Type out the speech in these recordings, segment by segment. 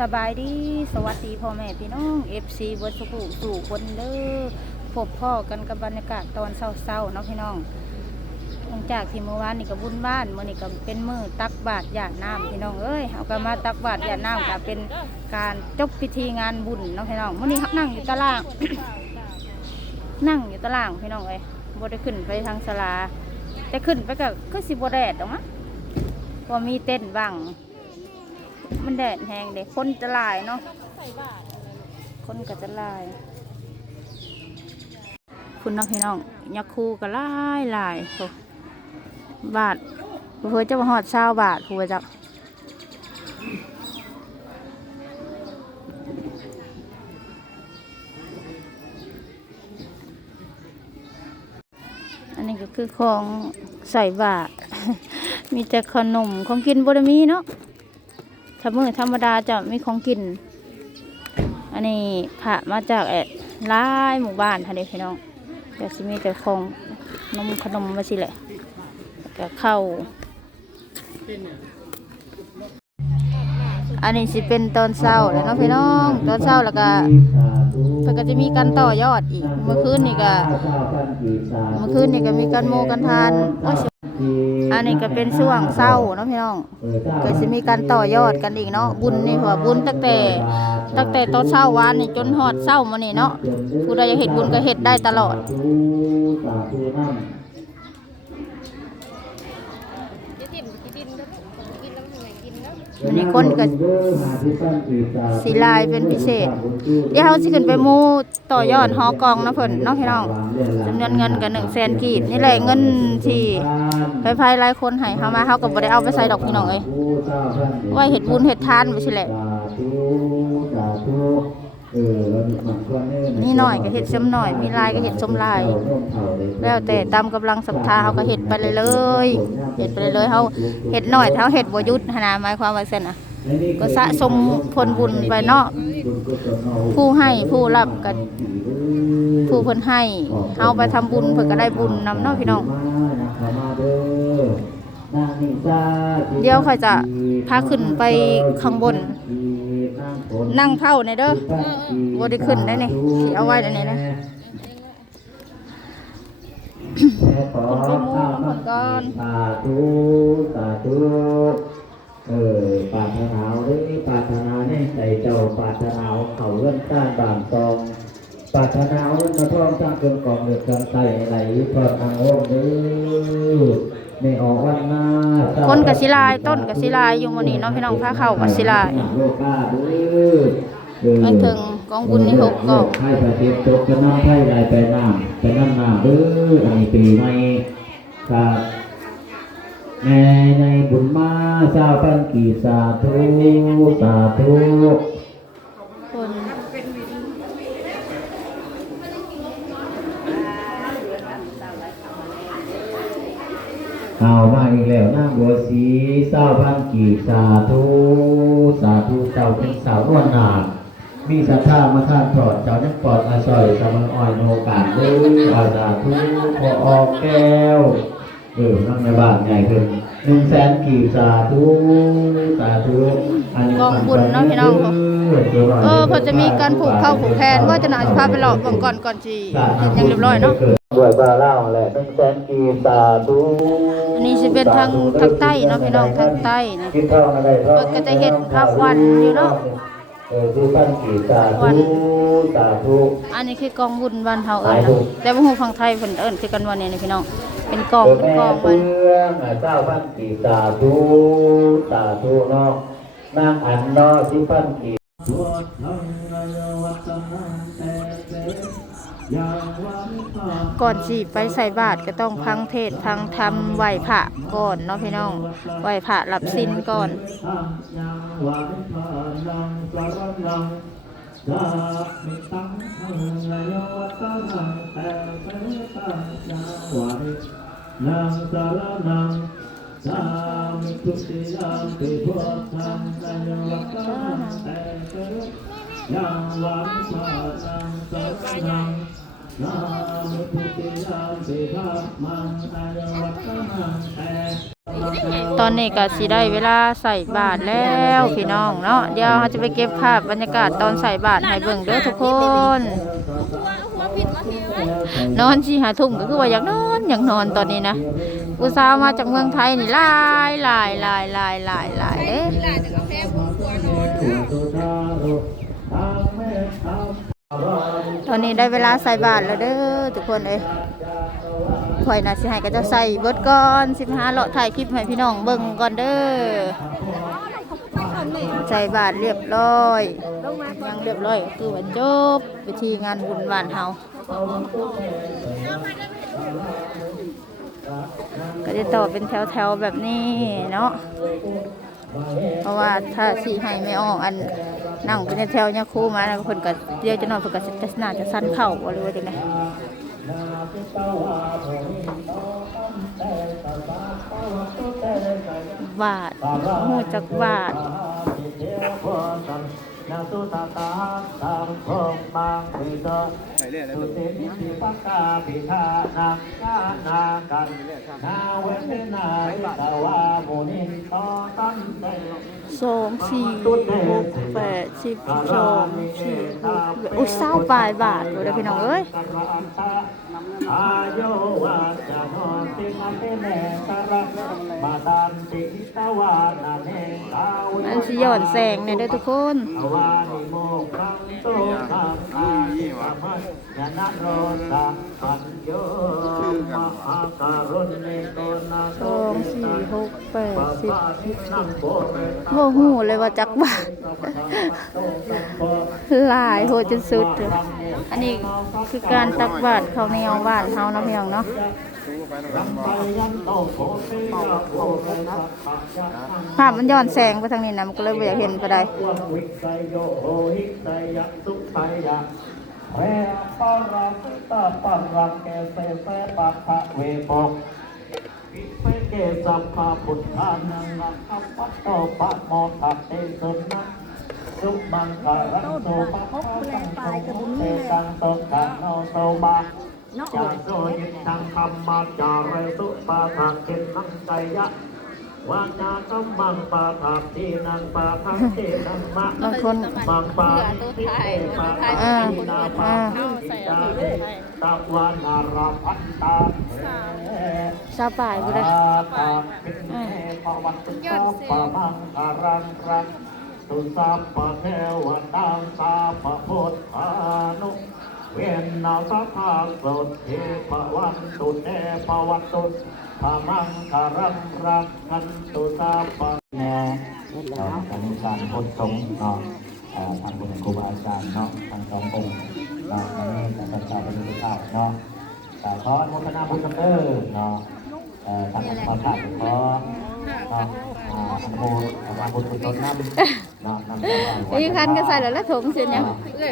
สบายดีสวัสดีพ่อแม่พี่น้องFCเบิร์ดสุขุสู่คนเด้อพบพ่อกันกับบรรยากาศตอนเช้าๆเนาะพี่น้องหลังจากที่เมื่อวานนี่ก็บุญบ้านมื้อนี้ก็เป็นมื้อตักบาตรหยาดน้ำพี่น้องเอ้ยเอาก็มาตักบาตรหยาดน้ำก็เป็นการจบพิธีงานบุญเนาะพี่น้องมื้อนี้นั่งอยู่ตาราง นั่งอยู่ตารางพี่น้องเอ้ยบ่ได้ขึ้นไปทางศาลาแต่ขึ้นไปก็คือสิบ่แดดดอกมะพอมีเต้นบ้างมันแดดแห้งเด็กคนจะลายเนาะคนก็จะลายคุณน้องพี่น้องยักคู่ก็ลายโอ้บาทเพื่อจะมาหอด20 บาทเพื่อจะอันนี้ก็คือของใส่บาท มีแต่ขนมของกินบริมีเนาะถ้ามื้อธรรมดาจะมีของกินอันนี้ผ่ามาจากหลายหมู่บ้านท่านเด็กพี่น้องแต่สิมีแต่ของขนมมาสิแหละก็เข้าอันนี้สิเป็นตอนเช้าเลยเนาะพี่น้องตอนเช้าแล้วก็เพิ่นก็จะมีการต่อยอดอีกเมื่อคืนนี่ก็มีการโมกันทานอันนี้ก็เป็นช่วงเช้าเนาะพี่น้องก็จะมีการต่อยอดกันอีกเนาะบุญนี่หัวบุญตั้งแต่ตอนเช้าวานนี่จนฮอดเช้ามื้อนี้เนาะผู้ใดอยากเฮ็ดบุญก็เฮ็ดได้ตลอดอันนี้คนก็สีลายเป็นพิเศษเดี๋ยวเขาสิขึ้นไปมูต่อยอดหอกองนะเพิ่นเนาะพี่น้องจำนวนเงินกัน100,000 กีบนี่แหละเงินที่ไผๆหลายคนให้เฮามาเฮาก็บ่ได้เอาไปใส่ดอกพี่น้องเอ้ยไว้เฮ็ดบุญเฮ็ดทานไปสิแหละนี่หน่อยก็เฮ็ดซ้ำหน่อยมีลายก็เฮ็ดซ้ำลายแล้วแต่ตามกำลังศรัทธาเฮาก็เฮ็ดไปเลยๆเฮ็ดไปเลยๆเฮาเฮ็ดน้อยถ้าเฮ็ดบ่หยุดหั่นน่ะหมายความว่าซั่นน่ะก็สะสมผลบุญไปเนาะผู้ให้ผู้รับกันผู้เพิ่นให้เฮาไปทำบุญเพิ่นก็ได้บุญนำเนาะพี่น้องเดี๋ยวค่อยจะพาขึ้นไปข้างบนนั่งเผาในเด้อบ่ได้ขึ้นได้นี่สิเอาไว้ได้นี่นะคุณไปมูน้ำผลก่อนสาธุปาถนาหรือปาถนาในใจเจ้าปาถนาเขาเลื่อนต้านบางตองปาถนาเลื่อนมาท่องสร้างเกินกองเดือดกำไตไหลพอทางโอ้เด้อในออกวันหน้าคนกสิลายต้นกสิลายอยู่มื้อนี้เนาะพี่น้องพาเข้ากสิลายไปถึงกองบุญนี่6 กองให้ประเทศตกจะน้ำให้ไหลไปน้ำเด้ออันนี้ปีใหม่ครับในบุญมา20,000 กีบสาธุคนเอามาอีกแล้วนางบัวสี20,000 กีบสาธุเจ้าเป็นสาวนวลนามีศรัทธามาท่านถอดเจ้านักปอดอาศัยสมังอ่อยโนกาสด้วยสาธุพอออกแก้วนั่งในบ้านใหญ่ขึ้น100,000 กีบสาธุกองบุญเนาะพี่น้องเพิ่นจะมีการผูกเข้าผูกแขนว่าจะน่าสิพาไปหลอกเบิ่งก่อนสิยังเรียบร้อยเนาะด้วยปลาเล่าแหละ100,000 กีบสาธุอันนี้สิเป็นทางใต้เนาะพี่น้องทางใต้นี่เพิ่นก็จะเฮ็ดภาพวันอยู่เนาะ2,000 กีบสาธุอันนี้คือกองบุญบ้านเฮาเอิ้นนะแต่บ่ฮู้ฝั่งไทยเพิ่นเอิ้นคือกันว่านี่พี่น้องเป็นกองมัน9,000 กีบสาธุเนาะนางอันเนาะ10,000 กีบก่อนสิไปใส่บาตรก็ต้องพังเทศพังธรรมไหว้พระก่อนเนาะพี่น้องไหว้พระรับศีลก่อนนังสารนังสามิทุติยามปิพุทธังนัยวัตตังแต่เกิดยังวันพานังสารนังสามิทุติยามปิธัมมังนัยวัตตังแต่ ตอนนี้ก็สิได้เวลาใส่บาตรแล้วพี่น้องเนาะเดี๋ยวเราจะไปเก็บภาพบรรยากาศตอนใส่บาตรให้เบิ่งเด้อทุกคน นอนสิหาทุ่มก็คือว่าอยากนอนตอนนี้นะผู้สาวมาจากเมืองไทยนี่หลายเด้ตอนนี้ได้เวลาใส่บาตรแล้วเด้อทุกคนเอ้ยข่อยน่ะสิให้ก็จะใส่เบิดก่อน15เลาะถ่ายคลิปให้พี่น้องเบิ่งก่อนเด้อใส่บาตรเรียบร้อยยังเรียบร้อยก็คือว่าจบพิธีงานบุญบ้านเฮาก็จะต่อเป็นแถวๆแบบนี้เนาะเพราะว่าถ้าสิให้ไม่ออกอันนั่งเป็นแถวเนี่ยคู่มาแล้วเพิ่นก็เดี๋ยวจะนอนเพิ่นก็น่าจะสั่นเข่าบ่หรือว่าจังได๋บาทฮู้จักบาทนาสุตตาตามพงมังวิโตสุตินิสิปกาปิธานังกานากันนาเวทนาตาวามุนิโตตันเต2 4 6 8 10 12อุ้ย20ปลายบาทบ่ได้พี่น้องเอ้ยอายุวัจโนติมาเตเนตระมาตันติตวานาเนกาวิอันสิย้อนแสงเนี่ยเด้อทุกคน2 4 6 8 10โมหูเลยว่าจักบาทหลายโหจนสุดเลยอันนี้คือการตักบาตรข้าวเหนียวบ้านเฮาเนาะพี่น้องเนาะภาพมันย้อนแสงไปทางนี้นะมันก็เลยไม่อยากเห็นไปได้เกสัพพะพุทธานังนะคัปปัตโตปะโมทัตเตสุนะสุมังคารังโสปะทังโสเตตังโสกะโนโสบะจาโสยิตังคัมมาจาเรสุปะทังกินังไกยะวาจาคัมมังปะทังทีนังปะทังเตนังมะบางคนมังปะทิเตปะทังทีนาปะทังทิตาเรตะวานาราพันตาชาป่ายบุได้ย้อนเสียงตุสัพพะเทวตังสาพะพุทธานุเวนนาสัทธาสุทธิภวันตุเตภวันตุธรรมังคารังรักขันตุสัพพะแน่ท่านการพุทธสงฆ์เนาะท่านครูบาอาจารย์เนาะทั้ง2 องค์เนาะนี่ท่านพระเจ้าเป็นผู้ข้าเนาะขออนุโมทนาบุญกันเด้อเนาะท่านขอถามขออนุโมทนาบุญกุศลนั้นเนาะนำไปคันก็ใส่แล้วละถุงเสียเนี่ย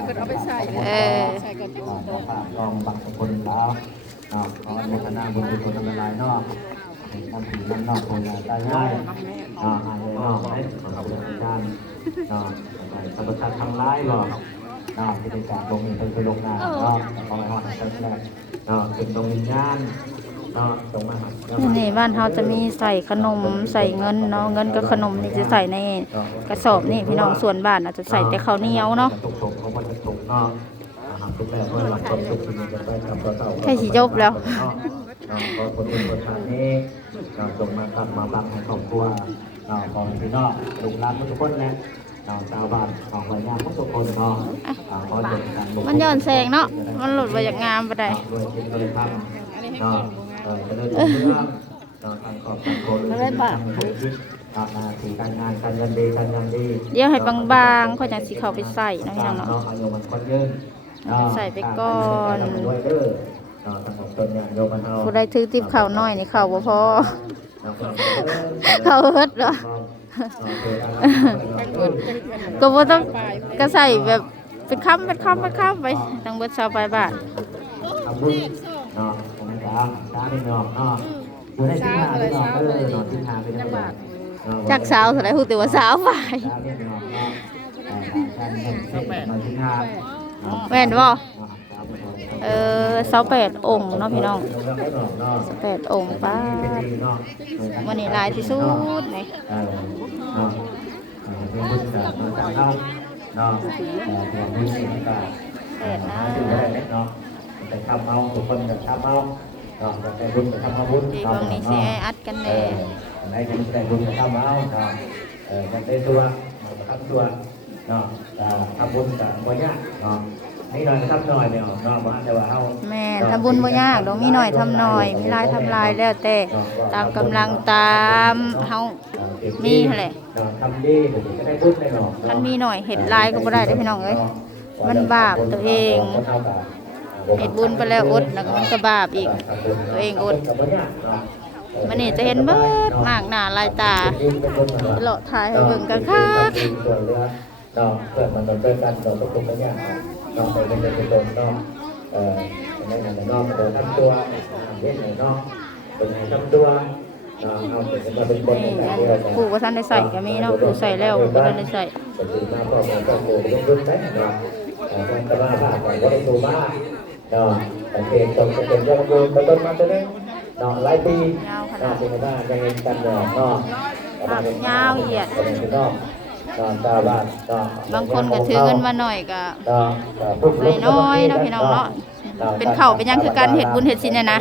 เป็นเอาไปใส่ใส่ก่อนลองบังสุคนแล้วเนาะขออนุโมทนาบุญกุศลทั้งหลายเนาะทำผิดนั่นเนาะคนใจง่ายเนาะอะไรเนาะให้ขอบคุณอาจารย์เนาะสมบัติทำร้ายหรอกเนาะที่เป็นการลงมือเป็นลงนามเนาะขอให้ท่านแรกเนาะเป็นดวงวิญญาณนี่บ้านเขาจะมีใส่ขนมใส่เงินเนาะเงินกับขนมนี่จะใส่ในกระสอบนี่พี่น้องส่วนบ้านอาจจะใส่แต่ข้าวเหนียวเนาะแค่สีจบแล้วส่งมาตัดมาบังให้ครอบครัวของพี่น้องลูกหลานทุกคนนะชาวบ้านของหน่วยงานทุกคนเนาะมันย้อนแสงเนาะมันหลุดไปจากงามไปได้อะไรบ้างเดี๋ยวให้บางๆค่อยจะสีเขาไปใส่นะพี่น้องเนาะใส่ไปก่อนผู้ใดถือติบข่าวน้อยนี่ข่าวบ่พอข่าวเฮิดเหรอก็บ่ต้องก็ใส่แบบเป็นคำไปตั้งเบิด20 ปลายบาทจากสาวเท่าไหร่ฮู้แต่ว่าสาวฝ่ายแม่นบ่ 28องค์เนาะพี่น้อง28องค์ป้าวันนี้หลายที่สุดนี่ เป็นบุญจากมาจากเราเนาะเป็นบุญสิ่งต่างอยู่ได้เนาะแต่ทำเอาทุกคนจะทำเอาเนาะแต่บุญจะทำเอาบุญ ดีบางนี้สิอัดกันแน่ ไหนจะแต่บุญจะทำเอาเนาะมันได้ตัวมันทำตัวเนาะทำบุญกับบ่ยากเนาะนี่หน่อยทำหน่อยเดียวเนาะมาแต่ว่าเอา แม่ทำบุญบ่ยากดอกมีหน่อยทำหน่อยมีหลายทำหลายแล้วแต่ตามกำลังตามเฮามีหั่นแหละ ทำดีจะได้บุญได้เนาะ คันมีหน่อยเฮ็ดหลายก็บ่ได้เด้อพี่น้องเอ้ยมันบาปตัวเองเฮ็ดบุญไปแล้วอดแล้วก็มันก็บาปอีกตัวเองอดมันนี่จะเห็นเบิดมากหน้าหลายตาเลาะถ่ายให้เบิ่งกันคัก เนาะเพื่อมันเกิดกันเราต้องคุมกันยากเนาะเป็นเป็นตนเนาะในหนังนอกเป็นทำตัวเล่นในนอกเป็นทำตัวเอาเป็นคน นี่อันผู้บ่ทันได้ใส่ก็มีเนาะผู้ใส่แล้วบ่ทันได้ใส่ เป็นสิ่งมาพ่อมาพ่อโตต้องรุ่นไหมเนาะการตะบ้าบ้าก่อนว่าได้ตัวบ้าเนาะแต่เองตนเป็นยอดบุญต้นมาตัวนี้เนาะหลายปีเนาะเป็นว่ายังเงินกันเนาะ ยาวเหยียด เนาะตาบ้านเนาะ บางคนก็ถือเงินมาหน่อยก็ใส่น้อยเนาะพี่น้องเนาะเป็นข้าวเป็นหยังคือการเฮ็ดบุญเฮ็ดศีลน่ะนะ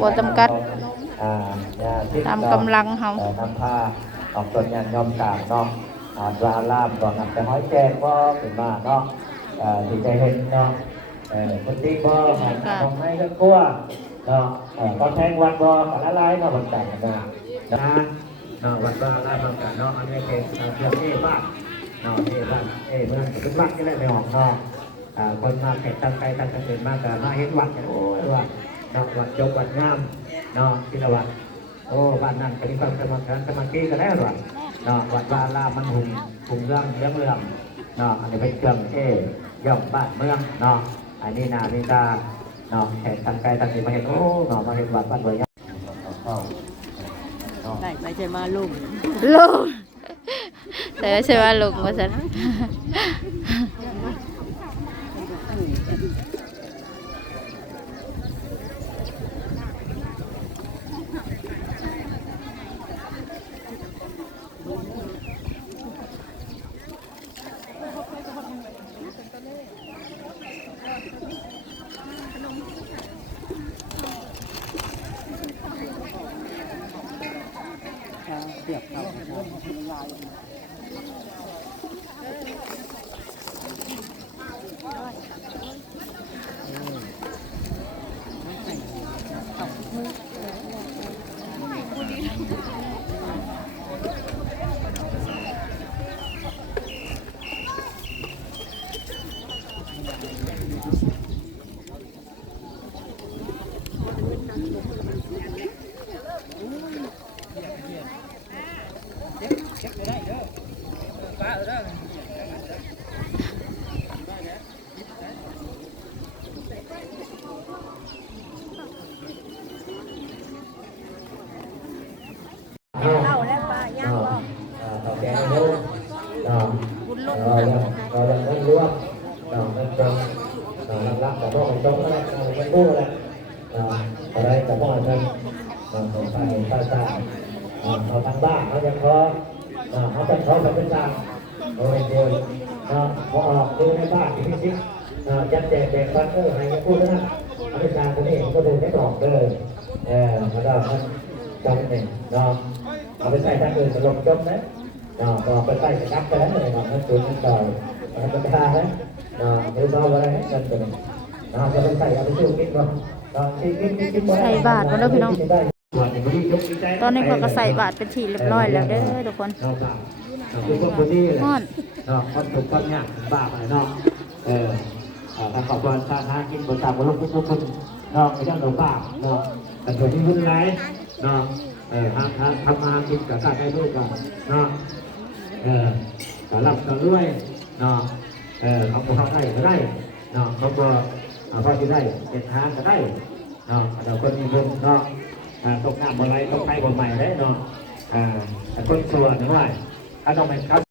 บ่จำกัดตามกำลังเฮา นำผ้าออกส่วนงานยอมต่างเนาะปลาลามก่อนนำแต่ห้อยแกงก็เป็นมาเนาะดีใจเห็นเนาะคนที่ก็ของไม่ก็กลัวเนาะก็แทงวันบ่ละลายเนาะมันต่างกันนะวันปลาลามกันเนาะอันนี้เป็นเรื่องที่บ้านเนาะที่บ้านเมืองเป็นบ้านก็ได้ไม่ออกเนาะคนมาแข่งตั้งใจตั้งใจมากกันมาเห็นวัดโอ้ยวัดเนาะวัดจบวัดงามเนาะที่ละวัดโอ้บ้านนั้นปฏิบัติสมาธิกันแล้วหรอเนาะวัดบาลามันหุ่งเรื่องเนาะอันนี้เป็นเครื่องย่อมบ้านเมืองเนาะอันนี้นานิตาเนาะแข่งตั้งใจตั้งใจมาเห็นโอ้เนาะมาเห็นวัดบ้านเมืองได้ไม่ใช่มาลุ่ม ลุงแต่ไม่ใช่ว่าลุงว่าซั่น เสียบเข้าลาย เข้าแล้วป้าย่างบ่ ต่อแกงนู้นเรายังไม่รู้ว่ามันตรงรับแต่พ่อมันตรงแล้วมันกู้แล้วอะไรแต่พ่อมันของไปตาเอาทางบ้านเขาจะขอเขาจะขอแบบเป็นทางโดยเดียวพอออกดูในบ้านที่นี่จัดแจกแบ่งปันให้พูดนะเอาเป็นทางคนนี้ก็ดูไม่ตรงเลยมาได้มันจำเป็นเอาไปใส่ทางอื่นจะลงจมนะก็ไปใส่กระดับไปแล้วเลยมันตัวมันต่อยมันทานะไม่รู้ว่าอะไรกันตัวนี้จะไปใส่เอาไปชูกินก่อนใส่บาตรมาแล้วพี่น้องตอนนี้เขาก็ใส่บาตรเป็นที่เรียบร้อยแล้วเด้อทุกคนฮ้อน คนถูกคนเนี่ยบาปอะไรทางขอบคุณทางหากินบนตาบนลูกทุกคนไม่ใช่เราบาปแต่ตัวที่วุ่นวายทำมากินกับการให้ลูกกันแต่รับกันด้วยเขาเขาได้ก็ได้เขาก็เขาจะได้เป็นทางก็ได้เราคนมีบุญตกน้ำอะไรต้องไปคนใหม่ได้แต่คนตัวนึกว่าถ้าต้องเป็น